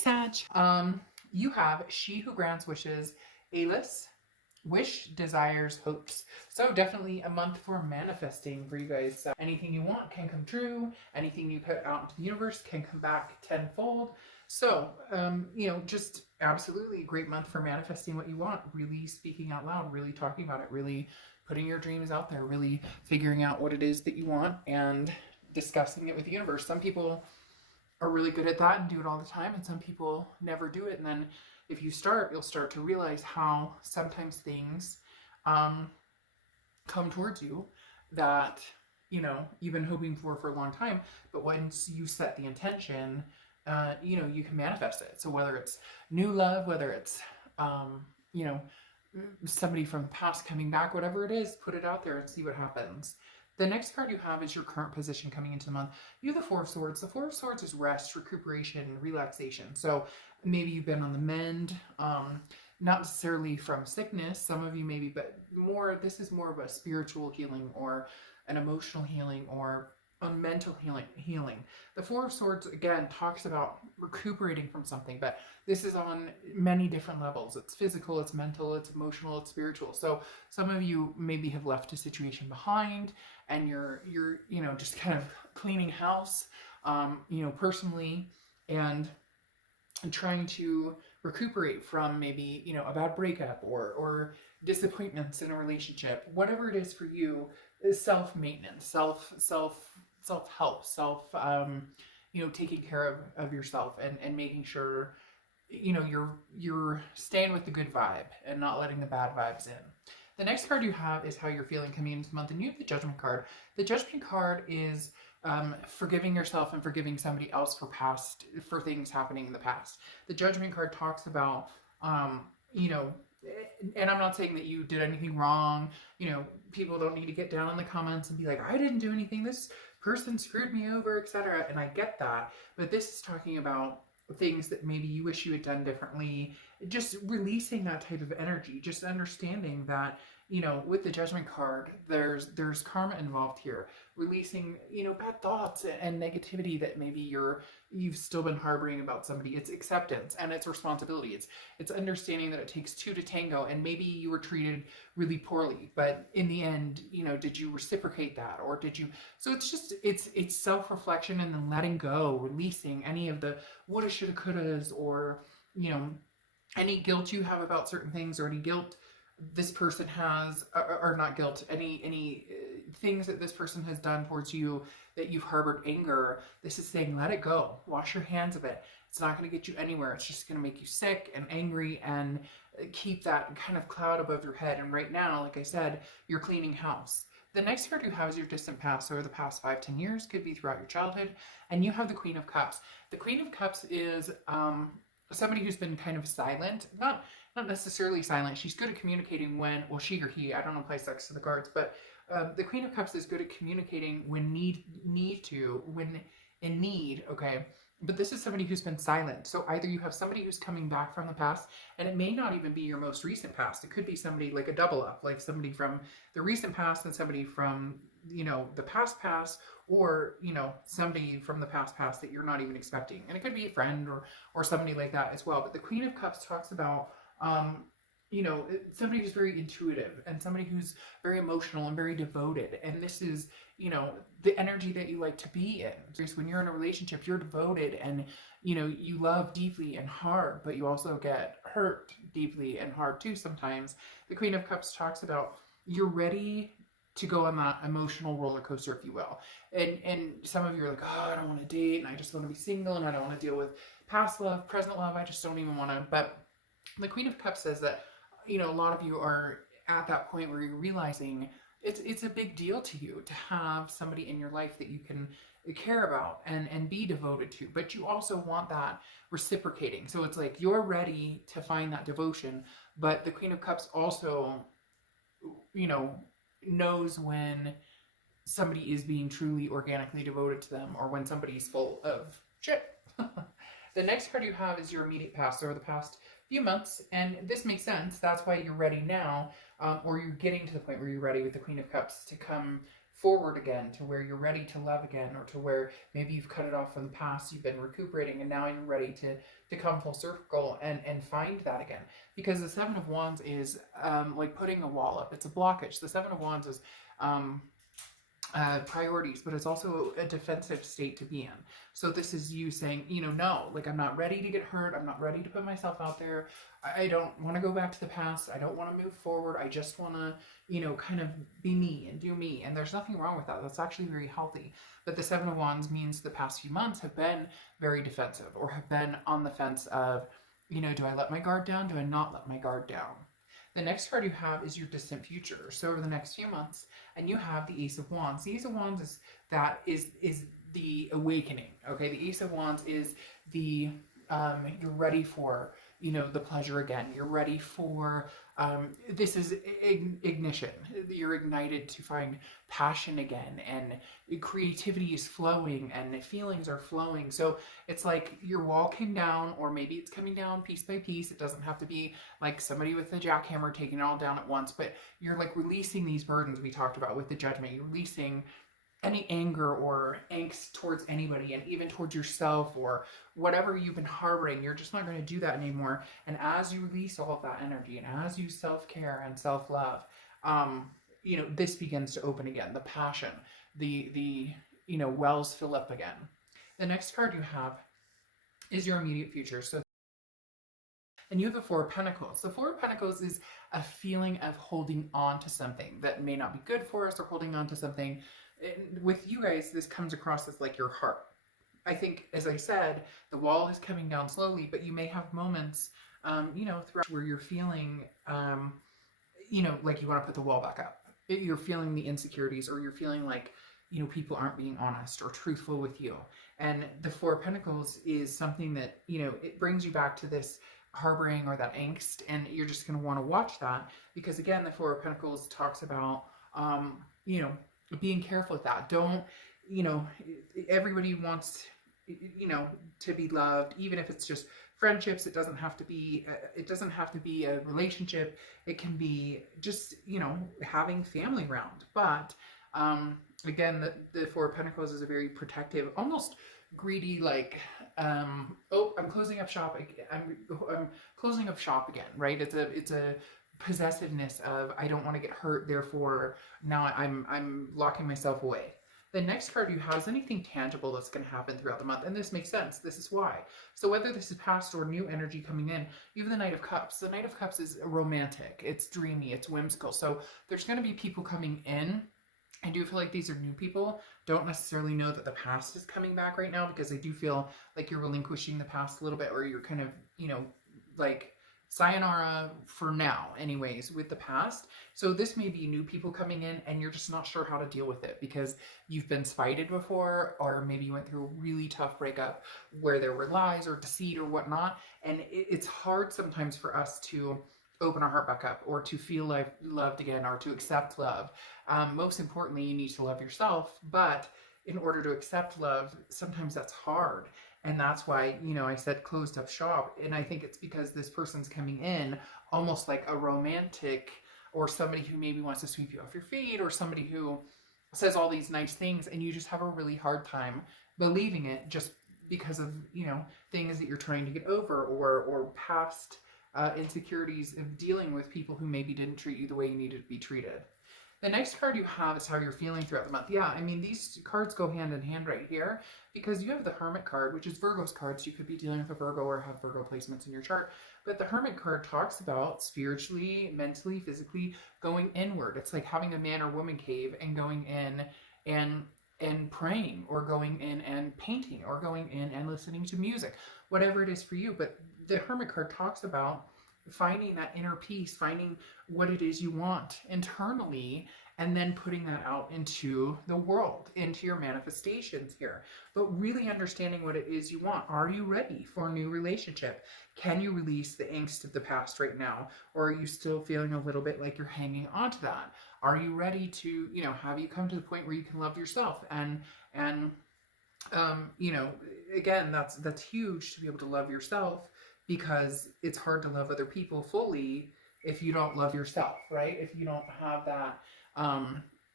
Sag. You have She Who Grants Wishes, Alice, Wish, Desires, Hopes. So definitely a month for manifesting for you guys. Anything you want can come true. Anything you put out into the universe can come back tenfold. So, just absolutely a great month for manifesting what you want, really speaking out loud, really talking about it, really putting your dreams out there, really figuring out what it is that you want and discussing it with the universe. Some people are really good at that and do it all the time, and some people never do it. And then if you start, you'll start to realize how sometimes things come towards you that you've been hoping for a long time, but once you set the intention, you can manifest it. So whether it's new love, whether it's somebody from the past coming back, whatever it is, put it out there and see what happens. The next card you have is your current position coming into the month. You have the Four of Swords. The Four of Swords is rest, recuperation, relaxation. So maybe you've been on the mend, not necessarily from sickness. Some of you maybe, but this is more of a spiritual healing or an emotional healing or a mental healing. The Four of Swords, again, talks about recuperating from something, but this is on many different levels. It's physical, it's mental, it's emotional, it's spiritual. So some of you maybe have left a situation behind and you're just kind of cleaning house, personally, and trying to recuperate from maybe, a bad breakup or disappointments in a relationship. Whatever it is for you is self-maintenance, self-help, taking care of yourself and making sure, you're staying with the good vibe and not letting the bad vibes in. The next card you have is how you're feeling coming into the month, and you have the Judgment card. The Judgment card is forgiving yourself and forgiving somebody else for things happening in the past. The Judgment card talks about, and I'm not saying that you did anything wrong. People don't need to get down in the comments and be like, I didn't do anything, this person screwed me over, etc. And I get that, but this is talking about things that maybe you wish you had done differently. Just releasing that type of energy, just understanding that, with the Judgment card, there's karma involved here. Releasing, bad thoughts and negativity that maybe you've still been harboring about somebody. It's acceptance and it's responsibility. It's understanding that it takes two to tango, and maybe you were treated really poorly, but in the end, did you reciprocate that, or did you? So it's self-reflection and then letting go, releasing any of the woulda, shoulda, couldas, or any guilt you have about certain things, or any guilt this person has, or not guilt, any things that this person has done towards you that you've harbored anger. This is saying, let it go, wash your hands of it. It's not going to get you anywhere. It's just going to make you sick and angry and keep that kind of cloud above your head. And right now, like I said, you're cleaning house. The next card you have is your distant past, so the past 5-10 years, could be throughout your childhood, and you have the Queen of Cups. The Queen of Cups is somebody who's been kind of silent, not necessarily silent. She's good at communicating when, well, she or he, I don't know, place next to the cards, but the Queen of Cups is good at communicating when when in need, okay? But this is somebody who's been silent. So either you have somebody who's coming back from the past, and it may not even be your most recent past. It could be somebody like a double up, like somebody from the recent past and somebody from, the past, or, somebody from the past that you're not even expecting. And it could be a friend or somebody like that as well. But the Queen of Cups talks about, somebody who's very intuitive and somebody who's very emotional and very devoted. And this is, the energy that you like to be in. Because when you're in a relationship, you're devoted and, you love deeply and hard, but you also get hurt deeply and hard too sometimes. The Queen of Cups talks about you're ready to go on that emotional roller coaster, if you will. And some of you are like, oh, I don't want to date, and I just want to be single, and I don't want to deal with past love, present love, I just don't even want to. But the Queen of Cups says that, a lot of you are at that point where you're realizing it's a big deal to you to have somebody in your life that you can care about and be devoted to, but you also want that reciprocating. So it's like you're ready to find that devotion, but the Queen of Cups also, knows when somebody is being truly organically devoted to them or when somebody's full of shit. The next card you have is your immediate past, or the past few months, and this makes sense. That's why you're ready now, or you're getting to the point where you're ready with the Queen of Cups to come forward again, to where you're ready to love again, or to where maybe you've cut it off from the past, you've been recuperating, and now you're ready to come full circle and find that again. Because the Seven of Wands is like putting a wall up. It's a blockage. The Seven of Wands is priorities, but it's also a defensive state to be in. So this is you saying, you know, no, like I'm not ready to get hurt. I'm not ready to put myself out there. I don't want to go back to the past. I don't want to move forward. I just want to, you know, kind of be me and do me. And there's nothing wrong with that. That's actually very healthy. But the Seven of Wands means the past few months have been very defensive, or have been on the fence of, you know, do I let my guard down? Do I not let my guard down? The next card you have is your distant future. So over the next few months, and you have the Ace of Wands. The Ace of Wands is the awakening. Okay, the Ace of Wands is the you're ready for, you know, the pleasure again. You're ready for this is ignition. You're ignited to find passion again, and creativity is flowing, and feelings are flowing. So it's like your wall came down, or maybe it's coming down piece by piece. It doesn't have to be like somebody with a jackhammer taking it all down at once, but you're like releasing these burdens we talked about with the Judgment. You're releasing any anger or angst towards anybody, and even towards yourself, or whatever you've been harboring. You're just not going to do that anymore. And as you release all of that energy, and as you self-care and self-love, you know, this begins to open again. The passion, the you know, wells fill up again. The next card you have is your immediate future. So, and you have the Four of Pentacles. The Four of Pentacles is a feeling of holding on to something that may not be good for us, or holding on to something. With you guys, this comes across as like your heart. I think, as I said, the wall is coming down slowly, but you may have moments, you know, throughout where you're feeling, you know, like you want to put the wall back up. You're feeling the insecurities, or you're feeling like, you know, people aren't being honest or truthful with you. And the Four of Pentacles is something that, you know, it brings you back to this harboring or that angst, and you're just going to want to watch that, because again, the Four of Pentacles talks about, you know, being careful with that. Don't, you know, everybody wants, you know, to be loved, even if it's just friendships. It doesn't have to be a relationship. It can be just, you know, having family around. But again, the Four of Pentacles is a very protective, almost greedy, like, oh, I'm closing up shop. I'm closing up shop again, right? It's a possessiveness of, I don't want to get hurt, therefore now I'm locking myself away. The next card you have is anything tangible that's going to happen throughout the month, and this makes sense. This is why. So whether this is past or new energy coming in, you have the Knight of Cups. The Knight of Cups is romantic, it's dreamy, it's whimsical. So there's going to be people coming in. I do feel like these are new people. Don't necessarily know that the past is coming back right now, because I do feel like you're relinquishing the past a little bit, or you're kind of, you know, like sayonara for now anyways with the past. So this may be new people coming in, and you're just not sure how to deal with it, because you've been spited before, or maybe you went through a really tough breakup where there were lies or deceit or whatnot. And it's hard sometimes for us to open our heart back up, or to feel like loved again, or to accept love. Most importantly, you need to love yourself, but in order to accept love, sometimes that's hard. And that's why, you know, I said closed up shop. And I think it's because this person's coming in almost like a romantic, or somebody who maybe wants to sweep you off your feet, or somebody who says all these nice things, and you just have a really hard time believing it, just because of, you know, things that you're trying to get over, or past insecurities of dealing with people who maybe didn't treat you the way you needed to be treated. The next card you have is how you're feeling throughout the month. Yeah, I mean, these cards go hand in hand right here, because you have the Hermit card, which is Virgo's card. So you could be dealing with a Virgo, or have Virgo placements in your chart. But the Hermit card talks about spiritually, mentally, physically going inward. It's like having a man or woman cave, and going in and praying, or going in and painting, or going in and listening to music, whatever it is for you. But the Hermit card talks about finding that inner peace, finding what it is you want internally, and then putting that out into the world, into your manifestations here. But really understanding what it is you want. Are you ready for a new relationship? Can you release the angst of the past right now? Or are you still feeling a little bit like you're hanging on to that? Are you ready to, you know, have you come to the point where you can love yourself? And you know, again, that's huge, to be able to love yourself, because it's hard to love other people fully if you don't love yourself, right? If you don't have that,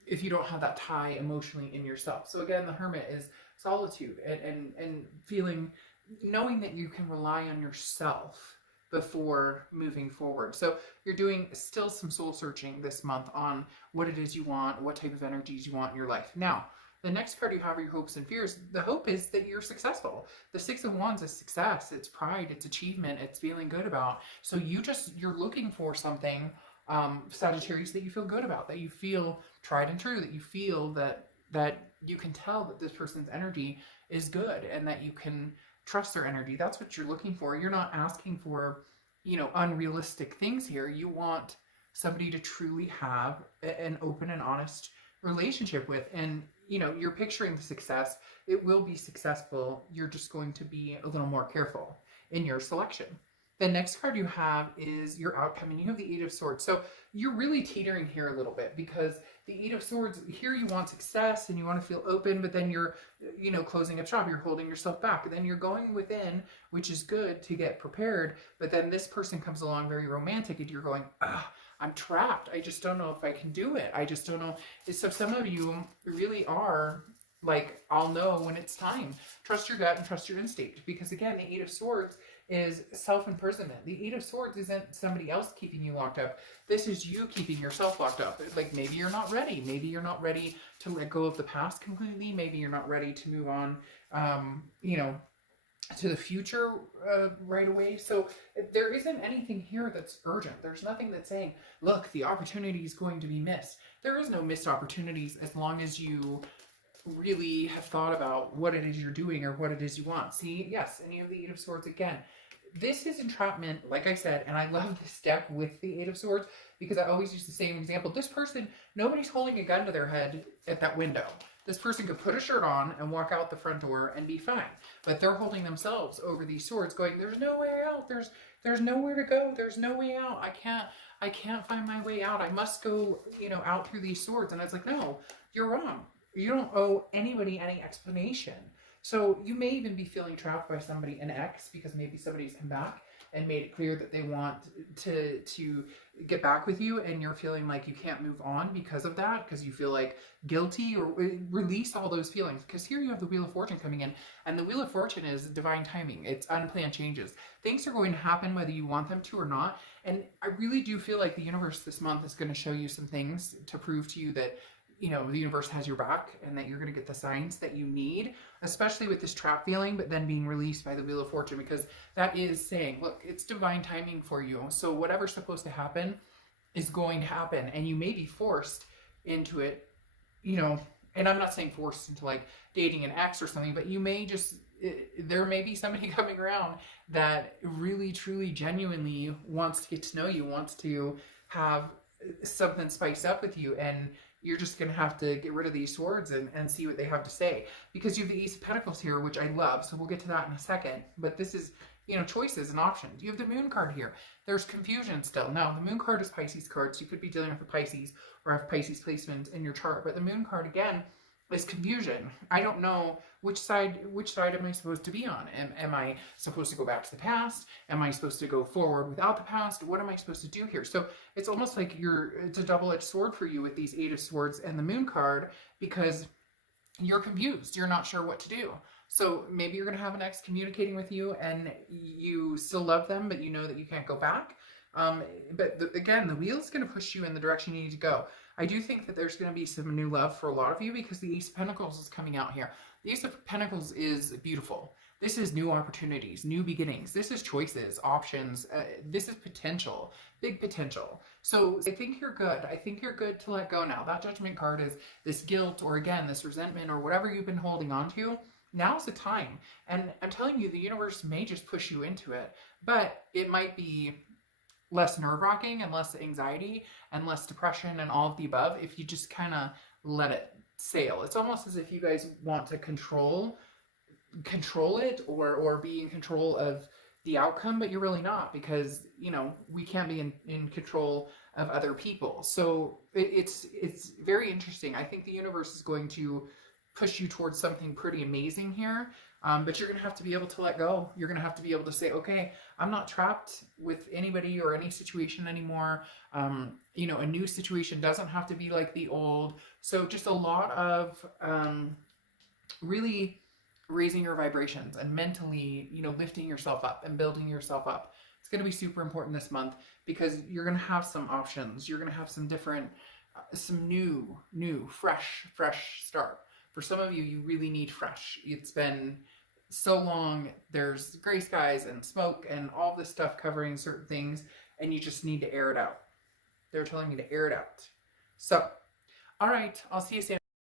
if you don't have that tie emotionally in yourself. So again, the Hermit is solitude and feeling, knowing that you can rely on yourself before moving forward. So you're doing still some soul searching this month on what it is you want, what type of energies you want in your life. Now, the next card you have are your hopes and fears. The hope is that you're successful. The Six of Wands is success, it's pride, it's achievement, it's feeling good about. So you're looking for something, Sagittarius, that you feel good about, that you feel tried and true, that you feel that you can tell that this person's energy is good and that you can trust their energy. That's what you're looking for. You're not asking for, unrealistic things here. You want somebody to truly have an open and honest relationship with. And, you're picturing the success. It will be successful. You're just going to be a little more careful in your selection. The next card you have is your outcome, and you have the Eight of Swords. So you're really teetering here a little bit, because the Eight of Swords, here you want success and you want to feel open, but then you're, closing up shop, you're holding yourself back. And then you're going within, which is good to get prepared, but then this person comes along very romantic and you're going, I'm trapped. I just don't know if I can do it. I just don't know. So some of you really are like, I'll know when it's time. Trust your gut and trust your instinct, because again, the Eight of Swords is self-imprisonment. The Eight of Swords isn't somebody else keeping you locked up. This is you keeping yourself locked up. Like, maybe you're not ready. Maybe you're not ready to let go of the past completely. Maybe you're not ready to move on, to the future right away. So there isn't anything here that's urgent. There's nothing that's saying, look, the opportunity is going to be missed. There is no missed opportunities as long as you really have thought about what it is you're doing or what it is you want. See, yes, and you have the Eight of Swords again. This is entrapment, like I said, and I love this deck with the Eight of Swords because I always use the same example. This person, nobody's holding a gun to their head at that window. This person could put a shirt on and walk out the front door and be fine. But they're holding themselves over these swords going, there's no way out. There's nowhere to go. There's no way out. I can't find my way out. I must go, out through these swords. And I was like, no, you're wrong. You don't owe anybody any explanation. So you may even be feeling trapped by somebody, an ex, because maybe somebody's come back and made it clear that they want to get back with you, and you're feeling like you can't move on because of that, because you feel like guilty, or release all those feelings. Because here you have the Wheel of Fortune coming in, and the Wheel of Fortune is divine timing. It's unplanned changes. Things are going to happen whether you want them to or not. And I really do feel like the universe this month is going to show you some things to prove to you that the universe has your back and that you're going to get the signs that you need, especially with this trap feeling, but then being released by the Wheel of Fortune, because that is saying, look, it's divine timing for you. So whatever's supposed to happen is going to happen, and you may be forced into it, and I'm not saying forced into like dating an ex or something, but you may just, there may be somebody coming around that really, truly, genuinely wants to get to know you, wants to have something spiced up with you, and you're just going to have to get rid of these swords and see what they have to say. Because you have the Ace of Pentacles here, which I love, so we'll get to that in a second. But this is, choices and options. You have the Moon card here. There's confusion still. Now, the Moon card is Pisces card, so you could be dealing with a Pisces or have Pisces placement in your chart. But the Moon card, again, is confusion. I don't know which side am I supposed to be on. Am I supposed to go back to the past? Am I supposed to go forward without the past? What am I supposed to do here? So it's almost like it's a double-edged sword for you with these Eight of Swords and the Moon card, because you're confused. You're not sure what to do. So maybe you're going to have an ex communicating with you and you still love them, but you know that you can't go back. Again, the wheel is going to push you in the direction you need to go. I do think that there's going to be some new love for a lot of you, because the Ace of Pentacles is coming out here. The Ace of Pentacles is beautiful. This is new opportunities, new beginnings. This is choices, options. This is potential, big potential. So I think you're good. I think you're good to let go now. That Judgment card is this guilt, or again, this resentment, or whatever you've been holding on to. Now's the time. And I'm telling you, the universe may just push you into it, but it might be less nerve-wracking and less anxiety and less depression and all of the above if you just kind of let it sail. It's almost as if you guys want to control it or be in control of the outcome, but you're really not, because we can't be in control of other people. So it's very interesting. I think the universe is going to push you towards something pretty amazing here. But you're going to have to be able to let go. You're going to have to be able to say, okay, I'm not trapped with anybody or any situation anymore. You know, a new situation doesn't have to be like the old. So just a lot of really raising your vibrations and mentally, you know, lifting yourself up and building yourself up. It's going to be super important this month because you're going to have some options. You're going to have some different, some new, fresh start. For some of you, you really need fresh. It's been so long. There's gray skies and smoke and all this stuff covering certain things, and you just need to air it out. They're telling me to air it out. So, all right, I'll see you soon.